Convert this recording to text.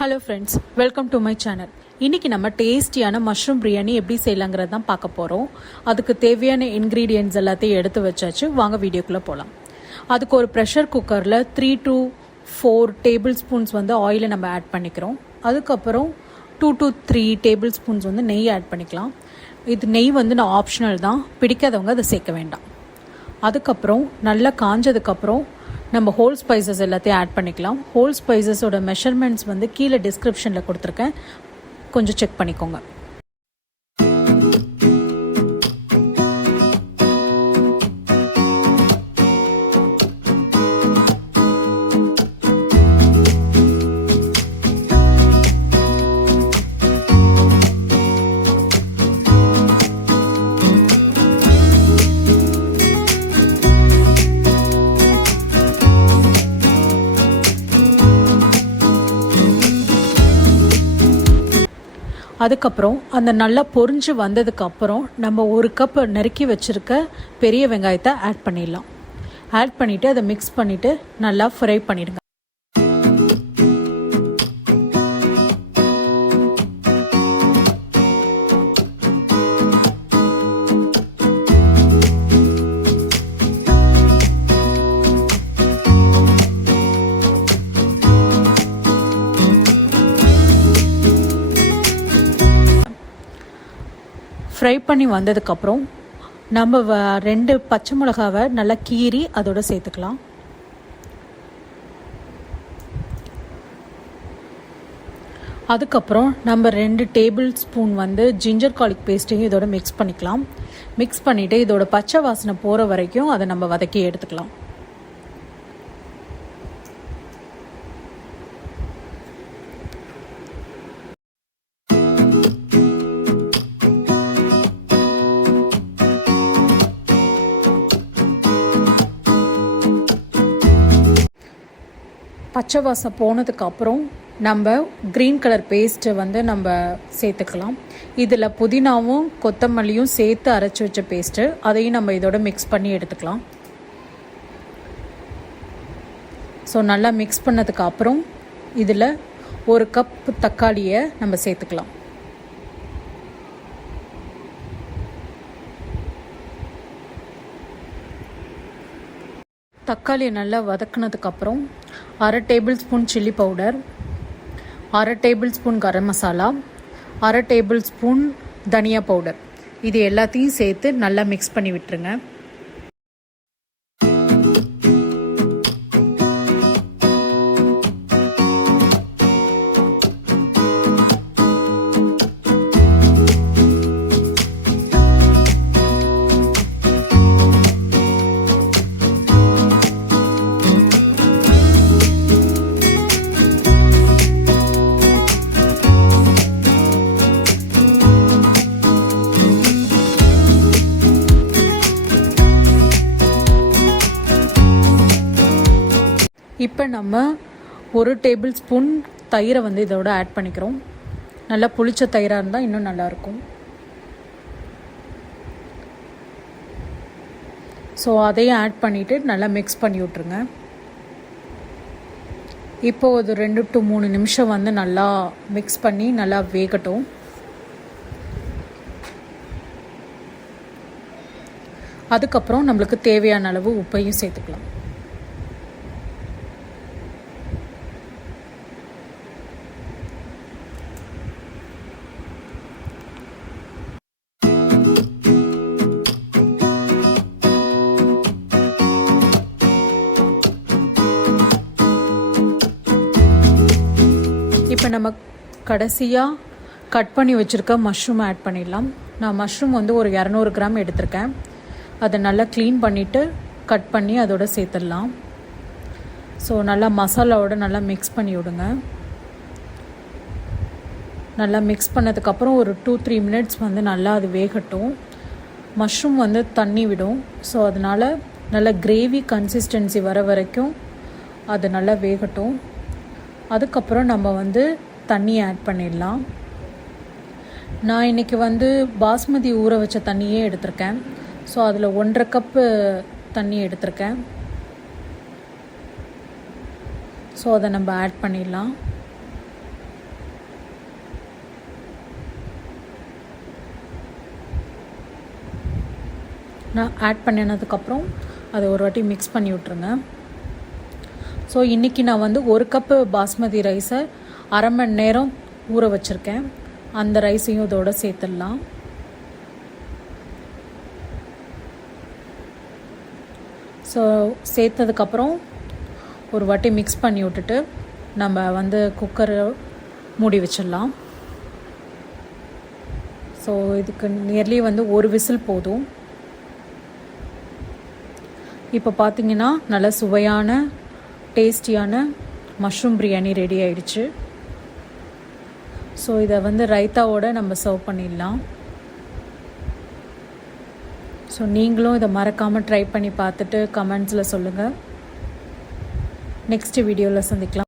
Hello friends, welcome to my channel. இன்றைக்கி நம்ம டேஸ்டியான மஷ்ரூம் பிரியாணி எப்படி செய்யலாங்கிறது தான் பார்க்க போகிறோம். அதுக்கு தேவையான இன்க்ரீடியன்ட்ஸ் எல்லாத்தையும் எடுத்து வச்சாச்சு. வாங்க வீடியோக்குள்ளே போகலாம். அதுக்கு ஒரு ப்ரெஷர் குக்கரில் 3 to 4 டேபிள் ஸ்பூன்ஸ் ஆயிலை நம்ம ஆட் பண்ணிக்கிறோம். அதுக்கப்புறம் 2 to 3 டேபிள் ஸ்பூன்ஸ் நெய் ஆட் பண்ணிக்கலாம். இது நெய் நான் ஆப்ஷனல் தான், பிடிக்காதவங்க அதை சேர்க்க வேண்டாம். அதுக்கப்புறம் நல்லா காஞ்சதுக்கப்புறம் நம்ம ஹோல் ஸ்பைசஸ் எல்லாத்தையும் ஆட் பண்ணிக்கலாம். ஹோல் ஸ்பைசஸோட மெஷர்மெண்ட்ஸ் கீழே டிஸ்கிரிப்ஷனில் கொடுத்துருக்கேன், கொஞ்சம் செக் பண்ணிக்கோங்க. அதுக்கப்புறம் அந்த நல்லா பொரிஞ்சு வந்ததுக்கப்புறம் நம்ம 1 கப் நறுக்கி வச்சுருக்க பெரிய வெங்காயத்தை ஆட் பண்ணிடலாம். ஆட் பண்ணிவிட்டு அதை மிக்ஸ் பண்ணிவிட்டு நல்லா ஃப்ரை பண்ணிடுங்க. ஃப்ரை பண்ணி வந்ததுக்கப்புறம் நம்ம 2 பச்சை மிளகாவை நல்லா கீறி அதோட சேர்த்துக்கலாம். அதுக்கப்புறம் நம்ம 2 டேபிள் ஸ்பூன் ஜிஞ்சர் கார்லிக் பேஸ்ட்டையும் இதோட மிக்ஸ் பண்ணிக்கலாம். மிக்ஸ் பண்ணிவிட்டு இதோட பச்சை வாசனை போகிற வரைக்கும் அதை நம்ம வதக்கி எடுத்துக்கலாம். பச்சை வாசம் போனதுக்கப்புறம் நம்ம க்ரீன் கலர் பேஸ்ட்டை நம்ம சேர்த்துக்கலாம். இதில் புதினாவும் கொத்தமல்லியும் சேர்த்து அரைச்சி வச்ச பேஸ்ட்டு, அதையும் நம்ம இதோட மிக்ஸ் பண்ணி எடுத்துக்கலாம். ஸோ நல்லா மிக்ஸ் பண்ணதுக்கப்புறம் இதில் 1 கப் தக்காளியை நம்ம சேர்த்துக்கலாம். தக்காளியை நல்லா வதக்குனதுக்கப்புறம் 1/2 tablespoon chilli powder, 1/2 tablespoon garam masala, 1/2 tablespoon தனியா பவுடர், இது எல்லாத்தையும் சேர்த்து நல்லா மிக்ஸ் பண்ணி விட்டுருங்க. இப்போ நம்ம 1 டேபிள் ஸ்பூன் தயிரை இதோட ஆட் பண்ணிக்கிறோம். நல்லா புளிச்ச தயிராக இருந்தால் இன்னும் நல்லாயிருக்கும். ஸோ அதையும் ஆட் பண்ணிவிட்டு நல்லா மிக்ஸ் பண்ணி விட்ருங்க. இப்போ ஒரு 2 to 3 நிமிஷம் நல்லா மிக்ஸ் பண்ணி நல்லா வேகட்டும். அதுக்கப்புறம் நம்மளுக்கு தேவையான அளவு உப்பையும் சேர்த்துக்கலாம். இப்போ நம்ம கடைசியாக கட் பண்ணி வச்சுருக்க மஷ்ரூம் ஆட் பண்ணிடலாம். நான் மஷ்ரூம் ஒரு 200 கிராம் எடுத்திருக்கேன். அதை நல்லா க்ளீன் பண்ணிவிட்டு கட் பண்ணி அதோட சேர்த்துடலாம். ஸோ நல்லா மசாலாவோட நல்லா மிக்ஸ் பண்ணி விடுங்க. நல்லா மிக்ஸ் பண்ணதுக்கப்புறம் ஒரு 2-3 மினிட்ஸ் நல்லா அது வேகட்டும். மஷ்ரூம் தண்ணி விடும். ஸோ அதனால் நல்லா கிரேவி கன்சிஸ்டன்சி வர வரைக்கும் அது நல்லா வேகட்டும். அதுக்கப்புறம் நம்ம தண்ணியை ஆட் பண்ணிடலாம். நான் இன்றைக்கி பாஸ்மதி ஊற வச்ச தண்ணியே எடுத்திருக்கேன். ஸோ அதில் 1.5 கப்பு தண்ணி எடுத்திருக்கேன். ஸோ அதை நம்ம ஆட் பண்ணிடலாம். நான் ஆட் பண்ணினதுக்கப்புறம் அதை ஒரு வாட்டி மிக்ஸ் பண்ணி விட்ருங்க. ஸோ இன்றைக்கி நான் வந்து 1 கப்பு பாஸ்மதி ரைஸை அரை மணி நேரம் ஊற வச்சுருக்கேன். அந்த ரைஸையும் இதோட சேர்த்துடலாம். ஸோ சேர்த்ததுக்கப்புறம் ஒரு வாட்டி மிக்ஸ் பண்ணி விட்டுட்டு நம்ம வந்து குக்கரை மூடி வச்சிடலாம். ஸோ இதுக்கு நியர்லி வந்து ஒரு விசில் போதும். இப்போ பார்த்தீங்கன்னா நல்ல சுவையான டேஸ்டியான மஷ்ரூம் பிரியாணி ரெடி ஆயிடுச்சு. ஸோ இதை வந்து ரைத்தாவோட நம்ம சர்வ் பண்ணிடலாம். ஸோ நீங்களும் இதை மறக்காமல் ட்ரை பண்ணி பார்த்துட்டு கமெண்ட்ஸில் சொல்லுங்கள். நெக்ஸ்ட் வீடியோவில் சந்திக்கலாம்.